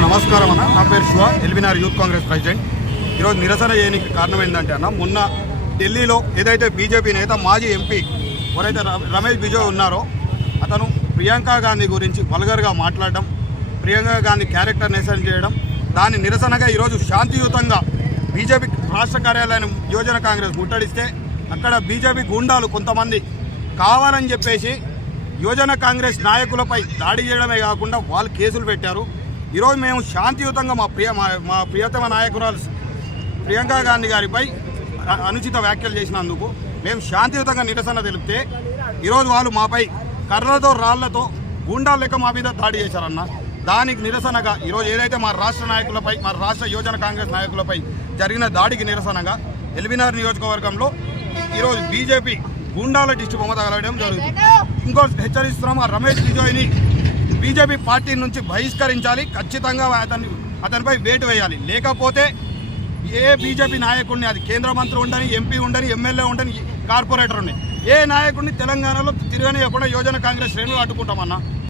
నమస్కారం అన్న నా పేరు శివ ఎల్బినార్ యూత్ కాంగ్రెస్ ప్రెసిడెంట్. ఈరోజు నిరసన చేయడానికి కారణం ఏంటంటే అన్న మొన్న ఢిల్లీలో ఏదైతే బీజేపీ నేత మాజీ ఎంపీ ఎవరైతే ర- రమేష్ బిజోయ్ ఉన్నారో అతను ప్రియాంక గాంధీ గురించి వల్గర్గా మాట్లాడడం ప్రియాంక గాంధీ క్యారెక్టర్ నిరసన చేయడం దాని నిరసనగా ఈరోజు శాంతియుతంగా బీజేపీ రాష్ట్ర కార్యాలయం యువజన కాంగ్రెస్ ముట్టడిస్తే అక్కడ బీజేపీ గుండాలు కొంతమంది కావాలని చెప్పేసి యువజన కాంగ్రెస్ నాయకులపై దాడి చేయడమే కాకుండా వాళ్ళు కేసులు పెట్టారు. ఈరోజు మేము శాంతియుతంగా మా ప్రియ మా మా ప్రియతమ నాయకురాలు ప్రియాంక గాంధీ గారిపై అనుచిత వ్యాఖ్యలు చేసినందుకు మేము శాంతియుతంగా నిరసన తెలిపితే ఈరోజు వాళ్ళు మాపై కర్రలతో రాళ్ళతో గుండాల లెక్క మా మీద దాడి చేశారన్న. దానికి నిరసనగా ఈరోజు ఏదైతే మా రాష్ట్ర నాయకులపై మా రాష్ట్ర యువజన కాంగ్రెస్ నాయకులపై జరిగిన దాడికి నిరసనగా ఎల్బినార్ నియోజకవర్గంలో ఈరోజు బీజేపీ గుండాల డిస్టిక్ బొమ్మ తగలడం జరుగుతుంది. ఇంకో హెచ్చరిస్తున్నాం ఆ రమేష్ బిజోయిని బీజేపీ పార్టీ నుంచి బహిష్కరించాలి ఖచ్చితంగా అతని అతనిపై వేటు వేయాలి. లేకపోతే ఏ బీజేపీ నాయకుడిని అది కేంద్ర మంత్రి ఉండని ఎంపీ ఉండని ఎమ్మెల్యే ఉండని కార్పొరేటర్ ఉండని ఏ నాయకుడిని తెలంగాణలో తిరగనియకుండా యోజన కాంగ్రెస్ శ్రేణులు అడ్డుకుంటామన్నా